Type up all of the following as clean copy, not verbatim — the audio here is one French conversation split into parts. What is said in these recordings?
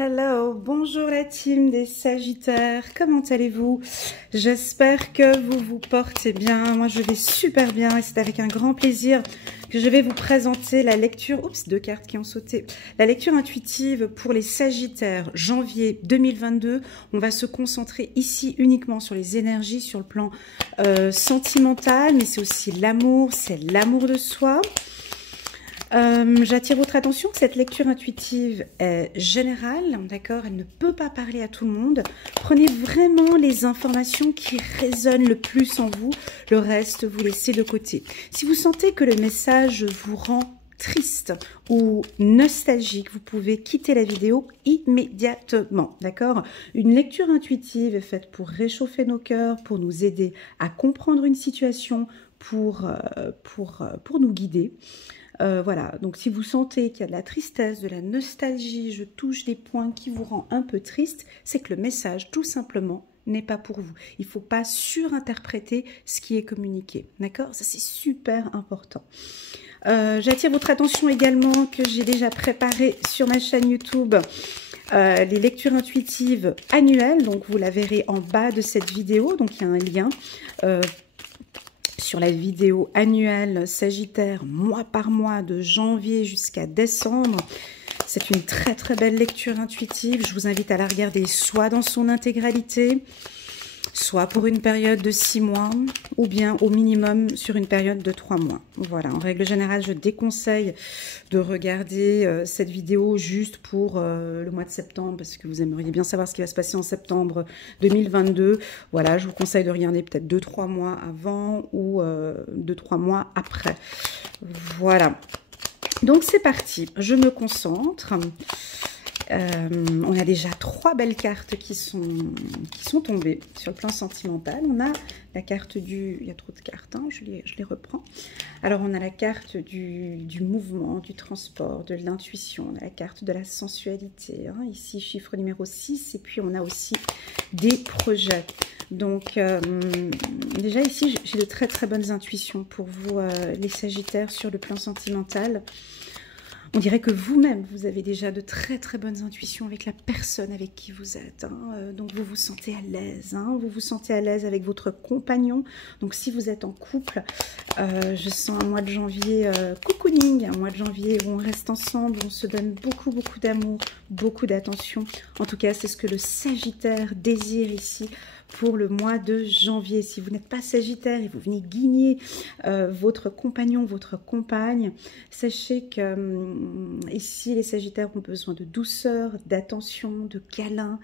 Hello, bonjour la team des Sagittaires, comment allez-vous? J'espère que vous vous portez bien, moi je vais super bien et c'est avec un grand plaisir que je vais vous présenter la lecture, oups, deux cartes qui ont sauté, la lecture intuitive pour les Sagittaires, janvier 2022. On va se concentrer ici uniquement sur les énergies, sur le plan sentimental, mais c'est aussi l'amour, c'est l'amour de soi. J'attire votre attention que cette lecture intuitive est générale, d'accord? Elle ne peut pas parler à tout le monde. Prenez vraiment les informations qui résonnent le plus en vous. Le reste, vous laissez de côté. Si vous sentez que le message vous rend triste ou nostalgique, vous pouvez quitter la vidéo immédiatement, d'accord? Une lecture intuitive est faite pour réchauffer nos cœurs, pour nous aider à comprendre une situation, pour nous guider. Voilà, donc si vous sentez qu'il y a de la tristesse, de la nostalgie, je touche des points qui vous rendent un peu triste, c'est que le message, tout simplement, n'est pas pour vous. Il ne faut pas surinterpréter ce qui est communiqué, d'accord? Ça, c'est super important. J'attire votre attention également que j'ai déjà préparé sur ma chaîne YouTube les lectures intuitives annuelles, donc vous la verrez en bas de cette vidéo, donc il y a un lien sur la vidéo annuelle Sagittaire, mois par mois, de janvier jusqu'à décembre. C'est une très très belle lecture intuitive. Je vous invite à la regarder soit dans son intégralité, soit pour une période de 6 mois, ou bien au minimum sur une période de 3 mois. Voilà, en règle générale, je déconseille de regarder cette vidéo juste pour le mois de septembre, parce que vous aimeriez bien savoir ce qui va se passer en septembre 2022. Voilà, je vous conseille de regarder peut-être 2-3 mois avant ou 2-3 mois après. Voilà. Donc c'est parti, je me concentre. On a déjà 3 belles cartes qui sont tombées sur le plan sentimental. On a la carte du... Il y a trop de cartes, hein, je les reprends. Alors, on a la carte du mouvement, du transport, de l'intuition. On a la carte de la sensualité, hein, ici, chiffre numéro 6. Et puis, on a aussi des projets. Donc, déjà ici, j'ai de très très bonnes intuitions pour vous, les Sagittaires, sur le plan sentimental. On dirait que vous-même, vous avez déjà de très très bonnes intuitions avec la personne avec qui vous êtes. Hein. Donc vous vous sentez à l'aise, hein. Vous vous sentez à l'aise avec votre compagnon. Donc si vous êtes en couple, je sens un mois de janvier cocooning, un mois de janvier où on reste ensemble, on se donne beaucoup beaucoup d'amour, beaucoup d'attention. En tout cas, c'est ce que le Sagittaire désire ici pour le mois de janvier. Si vous n'êtes pas Sagittaire et vous venez guigner votre compagnon, votre compagne, sachez que ici les Sagittaires ont besoin de douceur, d'attention, de câlin,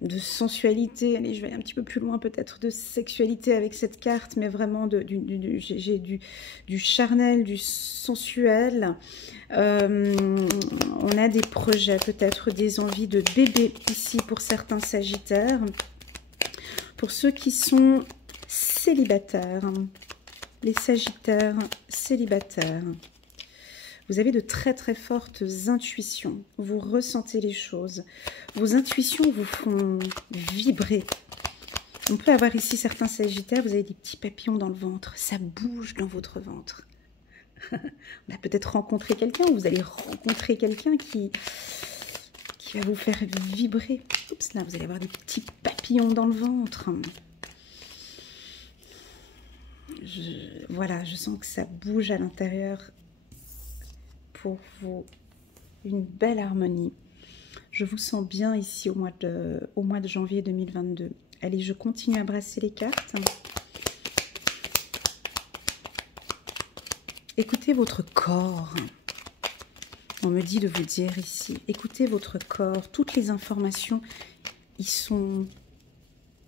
de sensualité. Allez, je vais aller un petit peu plus loin peut-être de sexualité avec cette carte, mais vraiment j'ai du charnel, du sensuel. On a des projets, peut-être des envies de bébé ici pour certains Sagittaires. Pour ceux qui sont célibataires, les Sagittaires célibataires, vous avez de très très fortes intuitions. Vous ressentez les choses. Vos intuitions vous font vibrer. On peut avoir ici certains Sagittaires, vous avez des petits papillons dans le ventre. Ça bouge dans votre ventre. On a peut-être rencontré quelqu'un, ou vous allez rencontrer quelqu'un qui va vous faire vibrer. Oups, là, vous allez avoir des petits papillons dans le ventre. Voilà, je sens que ça bouge à l'intérieur pour vous. Une belle harmonie. Je vous sens bien ici au mois de janvier 2022. Allez, je continue à brasser les cartes. Écoutez votre corps. On me dit de vous dire ici, écoutez votre corps, toutes les informations y sont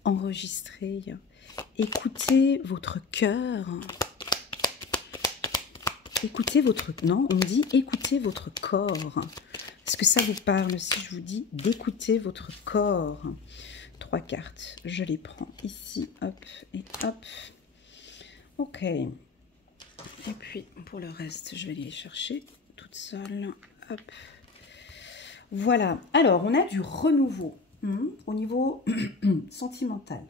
enregistrées. Écoutez votre cœur. Écoutez votre... Non, on me dit écoutez votre corps. Est-ce que ça vous parle si je vous dis d'écouter votre corps? 3 cartes, je les prends ici, hop et hop. Ok. Et puis, pour le reste, je vais aller les chercher toute seule. Hop. Voilà. Alors, on a du renouveau au niveau sentimental.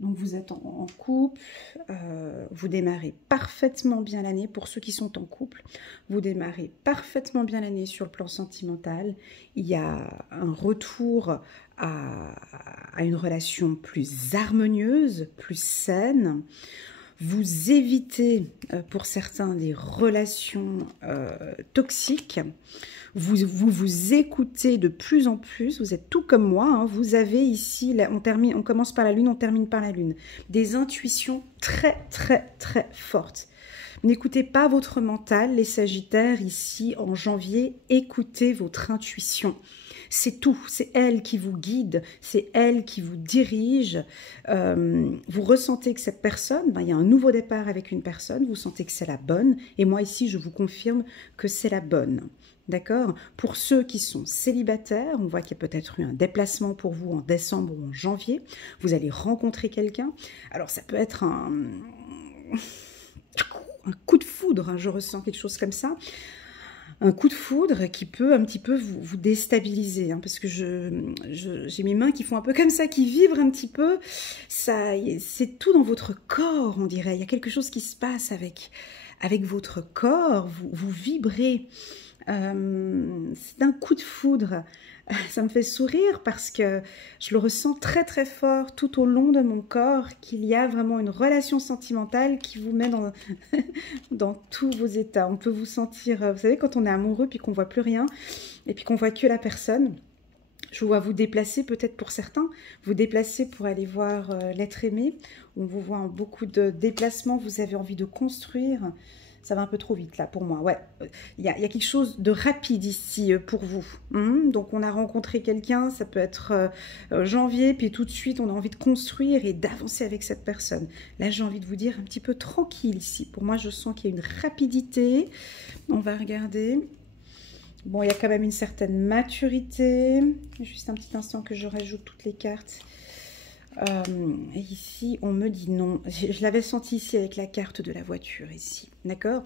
Donc vous êtes en couple, vous démarrez parfaitement bien l'année. Pour ceux qui sont en couple, vous démarrez parfaitement bien l'année sur le plan sentimental. Il y a un retour à une relation plus harmonieuse, plus saine. Vous évitez pour certains des relations toxiques. Vous écoutez de plus en plus, vous êtes tout comme moi, hein, vous avez ici, là, on commence par la lune, on termine par la lune, des intuitions très très très fortes. N'écoutez pas votre mental, les Sagittaires, ici en janvier, écoutez votre intuition. C'est tout, c'est elle qui vous guide, c'est elle qui vous dirige. Vous ressentez que cette personne, il y a un nouveau départ avec une personne, vous sentez que c'est la bonne, et moi ici je vous confirme que c'est la bonne. D'accord? Pour ceux qui sont célibataires, on voit qu'il y a peut-être eu un déplacement pour vous en décembre ou en janvier. Vous allez rencontrer quelqu'un. Alors ça peut être un coup de foudre, hein, je ressens quelque chose comme ça. Un coup de foudre qui peut un petit peu vous déstabiliser, hein, parce que j'ai mes mains qui font un peu comme ça, qui vibrent un petit peu. C'est tout dans votre corps, on dirait. Il y a quelque chose qui se passe avec votre corps. Vous vibrez. C'est un coup de foudre. Ça me fait sourire parce que je le ressens très très fort tout au long de mon corps, qu'il y a vraiment une relation sentimentale qui vous met dans, dans tous vos états. On peut vous sentir, vous savez, quand on est amoureux puis qu'on voit plus rien et puis qu'on voit que la personne. Je vous vois vous déplacer, peut-être pour certains, vous déplacer pour aller voir l'être aimé. On vous voit en beaucoup de déplacements, vous avez envie de construire. Ça va un peu trop vite là pour moi, ouais. Il y a quelque chose de rapide ici pour vous. Donc on a rencontré quelqu'un, ça peut être janvier, puis tout de suite on a envie de construire et d'avancer avec cette personne. Là j'ai envie de vous dire un petit peu tranquille ici. Pour moi je sens qu'il y a une rapidité. On va regarder. Bon, il y a quand même une certaine maturité. Juste un petit instant que je rajoute toutes les cartes. Et ici, on me dit non. Je l'avais senti ici avec la carte de la voiture, ici. D'accord?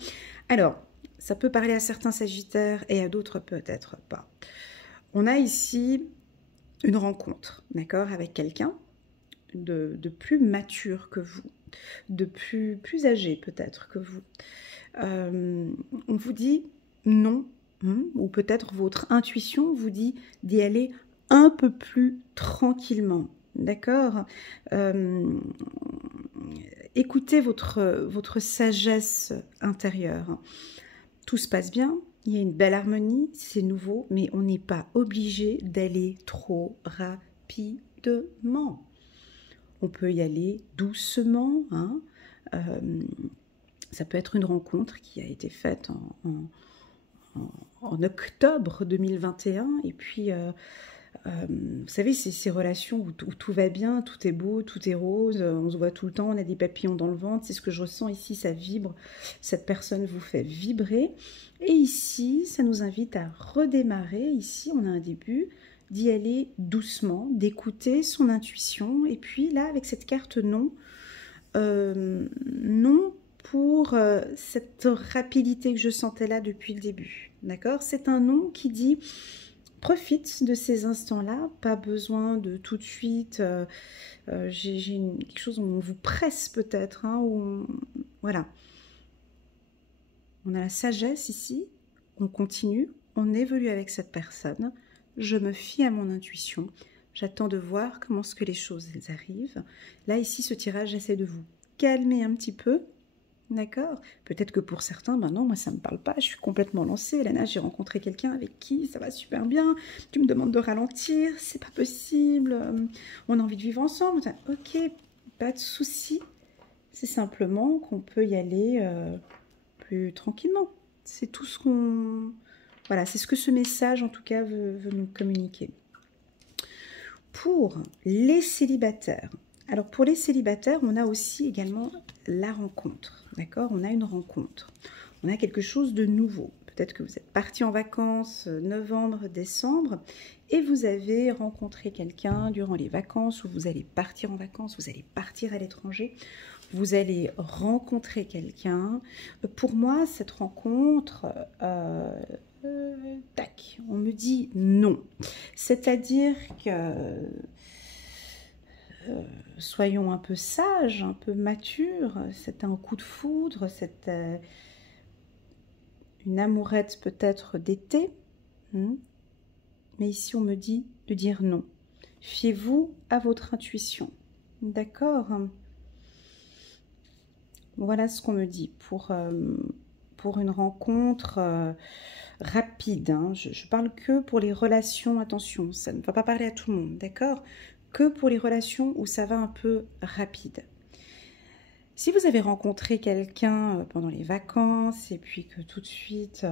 Alors, ça peut parler à certains Sagittaires et à d'autres peut-être pas. On a ici une rencontre, d'accord, avec quelqu'un de plus mature que vous, de plus âgé peut-être que vous. On vous dit non, ou peut-être votre intuition vous dit d'y aller un peu plus tranquillement. D'accord? Écoutez votre sagesse intérieure. Tout se passe bien, il y a une belle harmonie, c'est nouveau, mais on n'est pas obligé d'aller trop rapidement. On peut y aller doucement. Hein. Ça peut être une rencontre qui a été faite en octobre 2021, et puis... vous savez, c'est ces relations où tout va bien, tout est beau, tout est rose, on se voit tout le temps, on a des papillons dans le ventre, c'est ce que je ressens ici, ça vibre, cette personne vous fait vibrer. Et ici, ça nous invite à redémarrer, ici on a un début, d'y aller doucement, d'écouter son intuition. Et puis là, avec cette carte non, non pour cette rapidité que je sentais là depuis le début, d'accord? C'est un non qui dit... Profite de ces instants-là, pas besoin de tout de suite, j'ai quelque chose où on vous presse peut-être, hein, voilà. On a la sagesse ici, on continue, on évolue avec cette personne, je me fie à mon intuition, j'attends de voir comment est-ce que les choses arrivent. Là, ici, ce tirage, j'essaie de vous calmer un petit peu. D'accord? Peut-être que pour certains, ben non, moi ça ne me parle pas, je suis complètement lancée. Elana, j'ai rencontré quelqu'un avec qui ça va super bien. Tu me demandes de ralentir, c'est pas possible. On a envie de vivre ensemble. Ok, pas de souci. C'est simplement qu'on peut y aller plus tranquillement. C'est tout ce qu'on... Voilà, c'est ce que ce message en tout cas veut nous communiquer. Pour les célibataires, alors pour les célibataires, on a aussi également la rencontre, d'accord? On a une rencontre, on a quelque chose de nouveau. Peut-être que vous êtes parti en vacances novembre, décembre, et vous avez rencontré quelqu'un durant les vacances, ou vous allez partir en vacances, vous allez partir à l'étranger, vous allez rencontrer quelqu'un. Pour moi, cette rencontre... tac, on me dit non. C'est-à-dire que soyons un peu sages, un peu matures. C'est un coup de foudre, c'est une amourette peut-être d'été. Mais ici, on me dit de dire non. Fiez-vous à votre intuition. D'accord? Voilà ce qu'on me dit pour une rencontre rapide. Hein. Je parle que pour les relations, attention, ça ne va pas parler à tout le monde, d'accord? Que pour les relations où ça va un peu rapide. Si vous avez rencontré quelqu'un pendant les vacances et puis que tout de suite,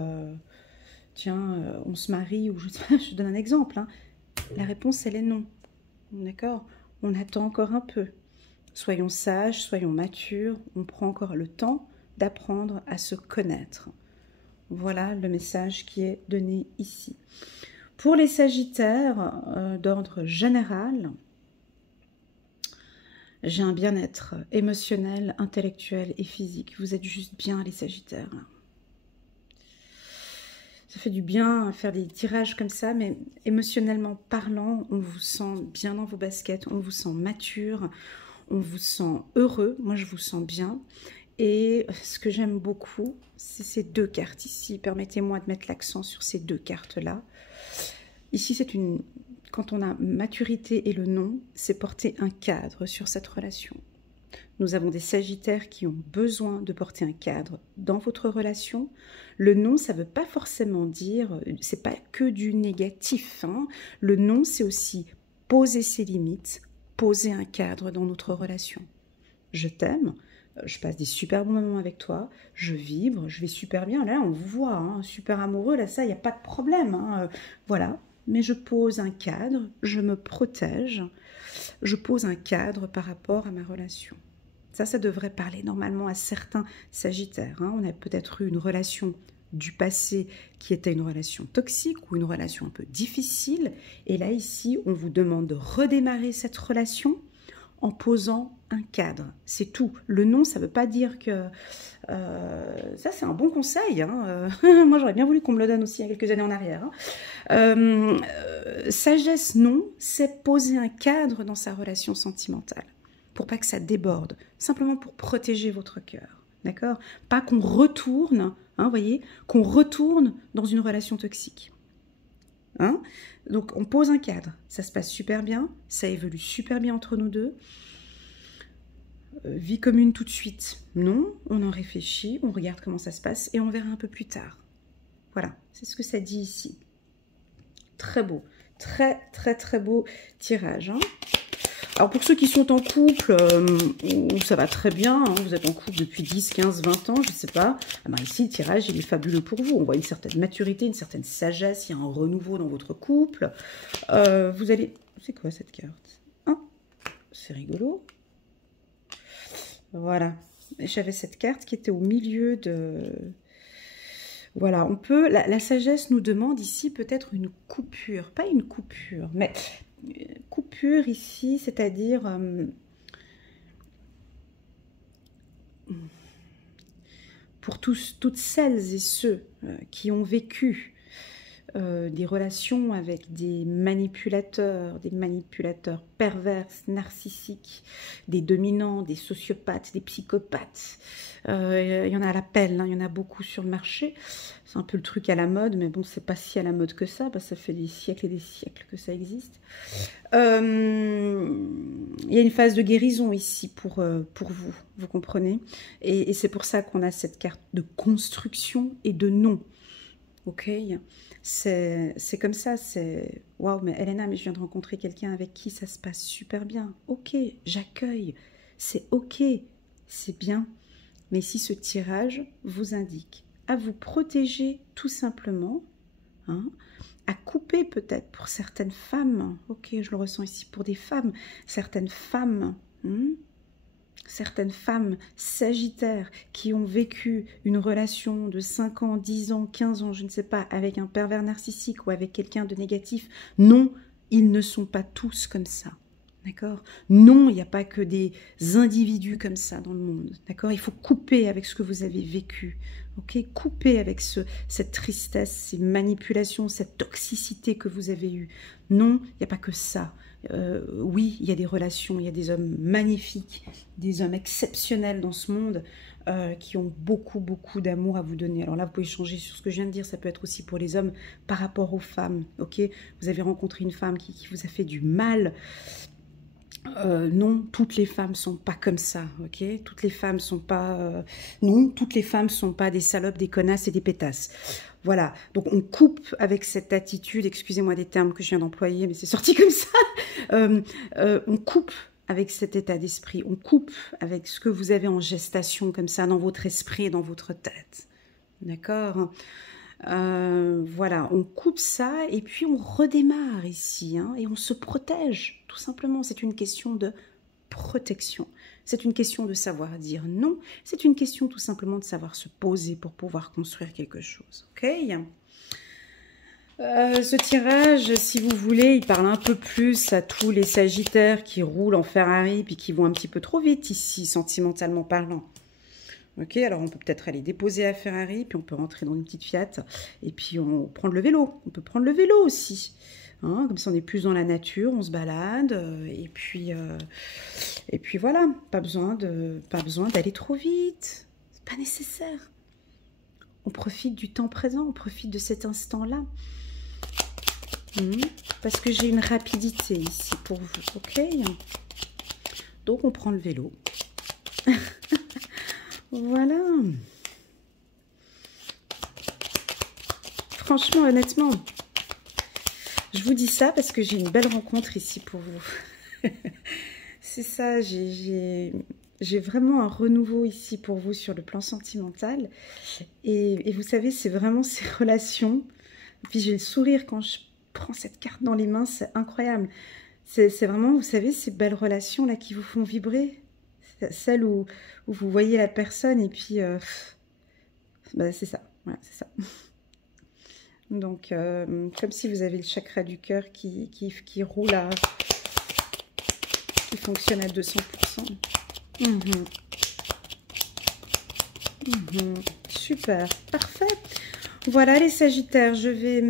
tiens, on se marie, ou je donne un exemple, hein, la réponse, elle est non, d'accord? On attend encore un peu. Soyons sages, soyons matures, on prend encore le temps d'apprendre à se connaître. Voilà le message qui est donné ici. Pour les Sagittaires d'ordre général, j'ai un bien-être émotionnel, intellectuel et physique. Vous êtes juste bien les Sagittaires. Ça fait du bien à faire des tirages comme ça, mais émotionnellement parlant, on vous sent bien dans vos baskets, on vous sent mature, on vous sent heureux. Moi, je vous sens bien. Et ce que j'aime beaucoup, c'est ces deux cartes ici. Permettez-moi de mettre l'accent sur ces deux cartes-là. Ici, c'est une... Quand on a maturité et le non, c'est porter un cadre sur cette relation. Nous avons des Sagittaires qui ont besoin de porter un cadre dans votre relation. Le non, ça ne veut pas forcément dire, c'est pas que du négatif. Hein. Le non, c'est aussi poser ses limites, poser un cadre dans notre relation. Je t'aime, je passe des super bons moments avec toi, je vibre, je vais super bien. Là, on vous voit, hein, super amoureux, là, ça, il n'y a pas de problème. Hein. Voilà, mais je pose un cadre, je me protège, je pose un cadre par rapport à ma relation. Ça devrait parler normalement à certains Sagittaires. Hein. On a peut-être eu une relation du passé qui était une relation toxique ou une relation un peu difficile. Et là, ici, on vous demande de redémarrer cette relation en posant un cadre. C'est tout. Le non, ça ne veut pas dire que... ça, c'est un bon conseil. Hein. Moi, j'aurais bien voulu qu'on me le donne aussi il y a quelques années en arrière. Hein. Sagesse, non, c'est poser un cadre dans sa relation sentimentale. Pour pas que ça déborde, simplement pour protéger votre cœur, d'accord? Pas qu'on retourne, hein, voyez, qu'on retourne dans une relation toxique. Hein? Donc, on pose un cadre, ça se passe super bien, ça évolue super bien entre nous deux. Vie commune tout de suite, non, on en réfléchit, on regarde comment ça se passe et on verra un peu plus tard. Voilà, c'est ce que ça dit ici. Très beau, très beau tirage, hein. Alors pour ceux qui sont en couple, où ça va très bien, hein, vous êtes en couple depuis 10, 15, 20 ans, je ne sais pas, ah ben ici le tirage il est fabuleux pour vous, on voit une certaine maturité, une certaine sagesse, il y a un renouveau dans votre couple, vous allez... C'est quoi cette carte? Ah, c'est rigolo. Voilà, j'avais cette carte qui était au milieu de... Voilà, on peut... La sagesse nous demande ici peut-être une coupure, pas une coupure, mais... Coupure ici, c'est-à-dire pour toutes celles et ceux qui ont vécu des relations avec des manipulateurs pervers, narcissiques, des dominants, des sociopathes, des psychopathes. Il y en a à l'appel, hein, il y en a beaucoup sur le marché. C'est un peu le truc à la mode, mais bon, c'est pas si à la mode que ça, parce que ça fait des siècles et des siècles que ça existe. Il y a une phase de guérison ici pour vous, vous comprenez? Et c'est pour ça qu'on a cette carte de construction et de non. Ok, c'est comme ça, c'est... Waouh, mais Elena, mais je viens de rencontrer quelqu'un avec qui ça se passe super bien. Ok, j'accueille, c'est ok, c'est bien. Mais si ce tirage vous indique à vous protéger tout simplement, hein, à couper peut-être pour certaines femmes, ok, je le ressens ici pour des femmes, certaines femmes sagittaires qui ont vécu une relation de 5 ans, 10 ans, 15 ans, je ne sais pas, avec un pervers narcissique ou avec quelqu'un de négatif. Non, ils ne sont pas tous comme ça. D'accord? Non, il n'y a pas que des individus comme ça dans le monde. D'accord? Il faut couper avec ce que vous avez vécu. Ok? Couper avec cette tristesse, ces manipulations, cette toxicité que vous avez eue. Non, il n'y a pas que ça. Oui, il y a des relations, il y a des hommes magnifiques, des hommes exceptionnels dans ce monde qui ont beaucoup, beaucoup d'amour à vous donner. Alors là, vous pouvez changer sur ce que je viens de dire. Ça peut être aussi pour les hommes par rapport aux femmes. Ok? Vous avez rencontré une femme qui vous a fait du mal. Non, toutes les femmes sont pas comme ça, ok? Toutes les femmes sont pas... non, toutes les femmes sont pas des salopes, des connasses et des pétasses. Voilà, donc on coupe avec cette attitude, excusez-moi des termes que je viens d'employer, mais c'est sorti comme ça. On coupe avec cet état d'esprit, on coupe avec ce que vous avez en gestation comme ça dans votre esprit et dans votre tête. D'accord? Voilà, on coupe ça et puis on redémarre ici hein, et on se protège, tout simplement. C'est une question de protection. C'est une question de savoir dire non. C'est une question tout simplement de savoir se poser pour pouvoir construire quelque chose. Ok ? Ce tirage, si vous voulez, il parle un peu plus à tous les Sagittaires qui roulent en Ferrari puis qui vont un petit peu trop vite ici, sentimentalement parlant. Ok, alors on peut peut-être aller déposer la Ferrari, puis on peut rentrer dans une petite Fiat, et puis on prend le vélo. On peut prendre le vélo aussi. Hein, comme ça on est plus dans la nature, on se balade, et puis voilà, pas besoin d'aller trop vite. C'est pas nécessaire. On profite du temps présent, on profite de cet instant-là. Parce que j'ai une rapidité ici pour vous, ok? Donc on prend le vélo. Voilà. Franchement, honnêtement, je vous dis ça parce que j'ai une belle rencontre ici pour vous. C'est ça, j'ai vraiment un renouveau ici pour vous sur le plan sentimental. Et vous savez, c'est vraiment ces relations. Et puis j'ai le sourire quand je prends cette carte dans les mains, c'est incroyable. C'est vraiment, vous savez, ces belles relations-là qui vous font vibrer. Celle où vous voyez la personne et puis bah, c'est ça, voilà, c'est ça. Donc comme si vous avez le chakra du cœur qui roule à, qui fonctionne à 200%. Super, parfait. Voilà les Sagittaires, je vais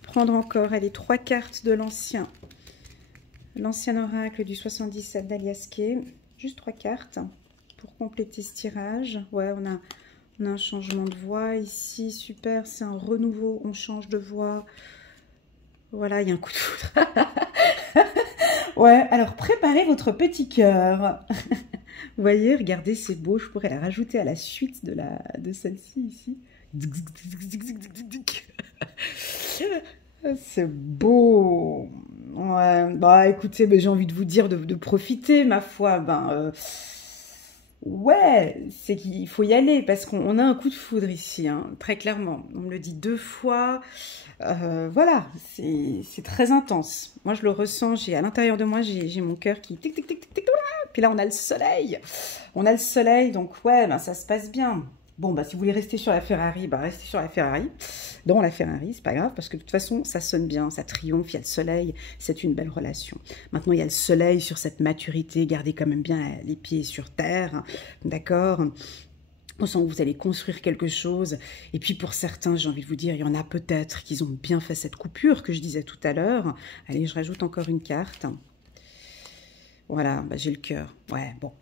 prendre encore les 3 cartes de l'ancien oracle du 77 d'Aliaské. Juste 3 cartes pour compléter ce tirage. Ouais, on a un changement de voix ici. Super, c'est un renouveau. On change de voix. Voilà, il y a un coup de foudre. Ouais, alors préparez votre petit cœur. Vous voyez, regardez, c'est beau. Je pourrais la rajouter à la suite de celle-ci ici. C'est beau. Ouais, bah écoutez, j'ai envie de vous dire de profiter, ma foi. Ouais, c'est qu'il faut y aller parce qu'on a un coup de foudre ici, hein, très clairement. On me le dit 2 fois. Voilà, c'est très intense. Moi, je le ressens. À l'intérieur de moi, j'ai mon cœur qui tic tic tic tic tic. Puis là, on a le soleil. On a le soleil, donc ouais, ça se passe bien. Bon, si vous voulez rester sur la Ferrari, restez sur la Ferrari. Dans la Ferrari, c'est pas grave, parce que de toute façon, ça sonne bien, ça triomphe, il y a le soleil, c'est une belle relation. Maintenant, il y a le soleil sur cette maturité, gardez quand même bien les pieds sur terre, d'accord? On sent que vous allez construire quelque chose. Et puis pour certains, j'ai envie de vous dire, il y en a peut-être qui ont bien fait cette coupure que je disais tout à l'heure. Allez, je rajoute encore une carte. Voilà, j'ai le cœur. Ouais, bon.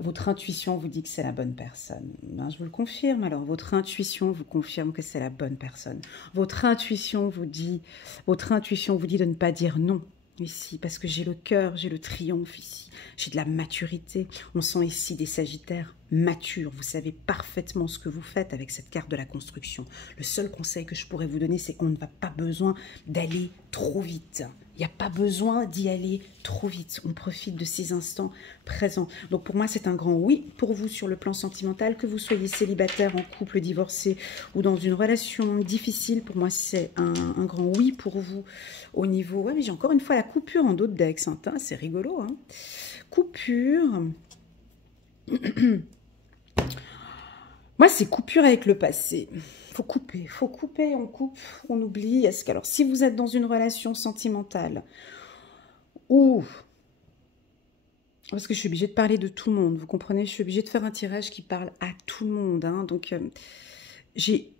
Votre intuition vous dit que c'est la bonne personne. Je vous le confirme. Alors, votre intuition vous confirme que c'est la bonne personne. Votre intuition vous dit de ne pas dire non ici, parce que j'ai le cœur, j'ai le triomphe ici, j'ai de la maturité. On sent ici des Sagittaires matures. Vous savez parfaitement ce que vous faites avec cette carte de la construction. Le seul conseil que je pourrais vous donner, c'est qu'on ne va pas besoin d'aller trop vite. Il n'y a pas besoin d'y aller trop vite. On profite de ces instants présents. Donc pour moi, c'est un grand oui pour vous sur le plan sentimental. Que vous soyez célibataire, en couple, divorcé ou dans une relation difficile, pour moi, c'est un grand oui pour vous au niveau... Ouais, mais j'ai encore une fois la coupure en dos de Dex. Hein. C'est rigolo. Hein. Coupure. Moi, c'est coupure avec le passé. Faut couper, on coupe, on oublie. Alors, si vous êtes dans une relation sentimentale Ouh, parce que je suis obligée de parler de tout le monde, vous comprenez? Je suis obligée de faire un tirage qui parle à tout le monde, hein. Donc, j'ai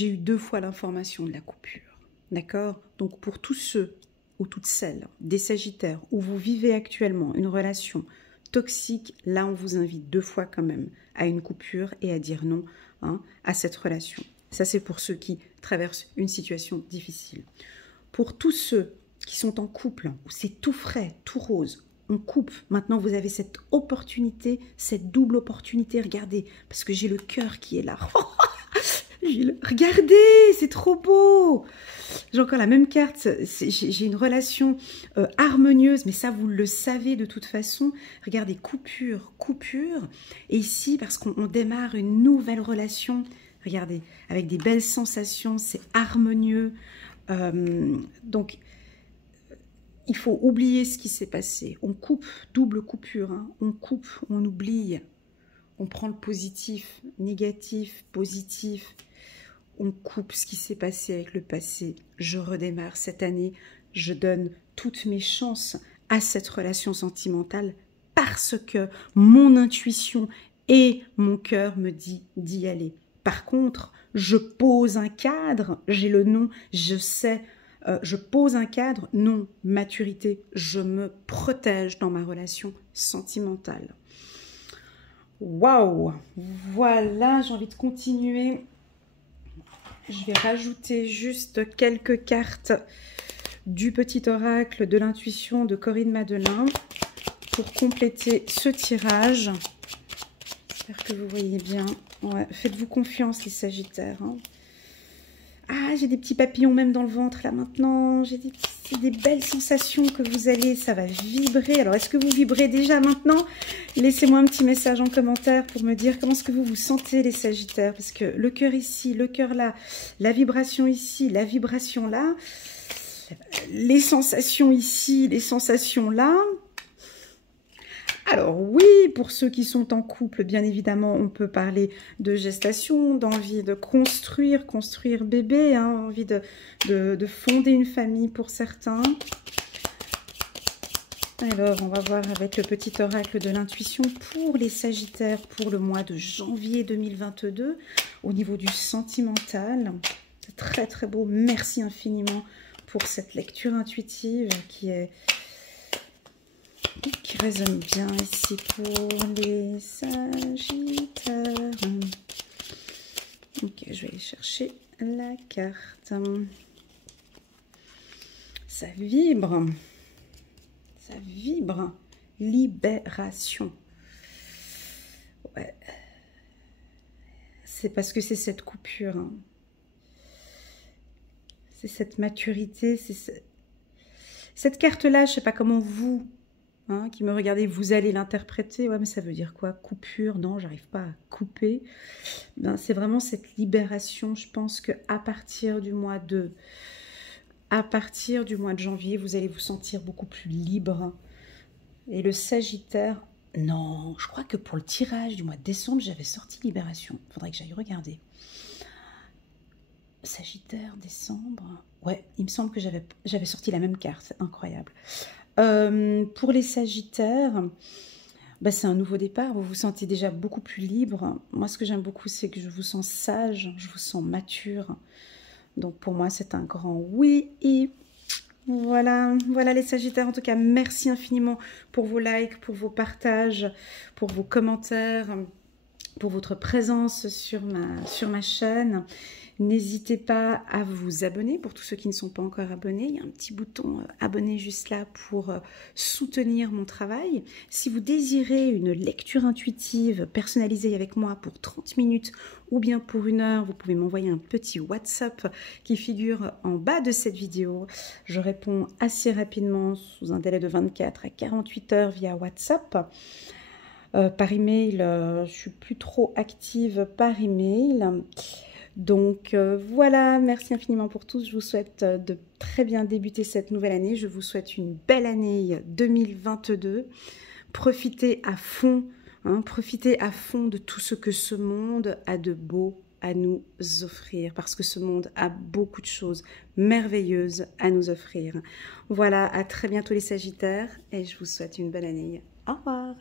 eu 2 fois l'information de la coupure, d'accord? Donc, pour tous ceux ou toutes celles des Sagittaires où vous vivez actuellement une relation toxique, là, on vous invite 2 fois quand même à une coupure et à dire non, hein, à cette relation. Ça, c'est pour ceux qui traversent une situation difficile. Pour tous ceux qui sont en couple, où c'est tout frais, tout rose, on coupe. Maintenant, vous avez cette opportunité, cette double opportunité. Regardez, parce que j'ai le cœur qui est là. Regardez, c'est trop beau. J'ai encore la même carte. J'ai une relation harmonieuse, mais ça, vous le savez de toute façon. Regardez, coupure, coupure. Et ici, parce qu'on démarre une nouvelle relation, regardez, avec des belles sensations, c'est harmonieux. Donc, il faut oublier ce qui s'est passé. On coupe, double coupure, hein. On coupe, on oublie. On prend le positif, négatif, positif. On coupe ce qui s'est passé avec le passé. Je redémarre cette année. Je donne toutes mes chances à cette relation sentimentale parce que mon intuition et mon cœur me dit d'y aller. Par contre, je pose un cadre, j'ai le nom, je sais, je pose un cadre, non, maturité, je me protège dans ma relation sentimentale. Waouh, voilà, j'ai envie de continuer. Je vais rajouter juste quelques cartes du petit oracle de l'intuition de Corinne Madelin pour compléter ce tirage. J'espère que vous voyez bien. Ouais, faites-vous confiance les Sagittaires, hein. Ah, j'ai des petits papillons même dans le ventre là maintenant. J'ai des belles sensations que vous allez, ça va vibrer. Alors, est-ce que vous vibrez déjà maintenant? Laissez-moi un petit message en commentaire pour me dire comment est-ce que vous vous sentez les Sagittaires. Parce que le cœur ici, le cœur là, la vibration ici, la vibration là, les sensations ici, les sensations là. Alors oui, pour ceux qui sont en couple, bien évidemment, on peut parler de gestation, d'envie de construire bébé, hein, envie de fonder une famille pour certains. Alors, on va voir avec le petit oracle de l'intuition pour les Sagittaires pour le mois de janvier 2022 au niveau du sentimental. C'est très très beau, merci infiniment pour cette lecture intuitive qui résonne bien ici pour les Sagittaires. Ok, je vais aller chercher la carte. Ça vibre. Ça vibre. Libération. Ouais. C'est parce que c'est cette coupure. Hein. C'est cette maturité. C'est cette carte-là, je ne sais pas comment vous... Hein, qui me regardez, vous allez l'interpréter. Ouais, mais ça veut dire quoi? Coupure? Non, j'arrive pas à couper. Ben, c'est vraiment cette libération. Je pense que à partir du mois de janvier, vous allez vous sentir beaucoup plus libre. Et le Sagittaire, non, je crois que pour le tirage du mois de décembre, j'avais sorti libération. Il faudrait que j'aille regarder. Sagittaire, décembre. Ouais, il me semble que j'avais sorti la même carte. C'est incroyable. Pour les Sagittaires, bah, c'est un nouveau départ, vous vous sentez déjà beaucoup plus libre. Moi, ce que j'aime beaucoup, c'est que je vous sens sage, je vous sens mature. Donc, pour moi, c'est un grand oui. Et voilà, voilà les Sagittaires. En tout cas, merci infiniment pour vos likes, pour vos partages, pour vos commentaires, pour votre présence sur ma chaîne. N'hésitez pas à vous abonner pour tous ceux qui ne sont pas encore abonnés. Il y a un petit bouton abonner juste là pour soutenir mon travail. Si vous désirez une lecture intuitive personnalisée avec moi pour 30 minutes ou bien pour 1 heure, vous pouvez m'envoyer un petit WhatsApp qui figure en bas de cette vidéo. Je réponds assez rapidement sous un délai de 24 à 48 heures via WhatsApp. Par email, je suis plus trop active par email. Donc voilà, merci infiniment pour tous. Je vous souhaite de très bien débuter cette nouvelle année. Je vous souhaite une belle année 2022. Profitez à fond, hein, profitez à fond de tout ce que ce monde a de beau à nous offrir, parce que ce monde a beaucoup de choses merveilleuses à nous offrir. Voilà, à très bientôt les Sagittaires, et je vous souhaite une bonne année. Au revoir.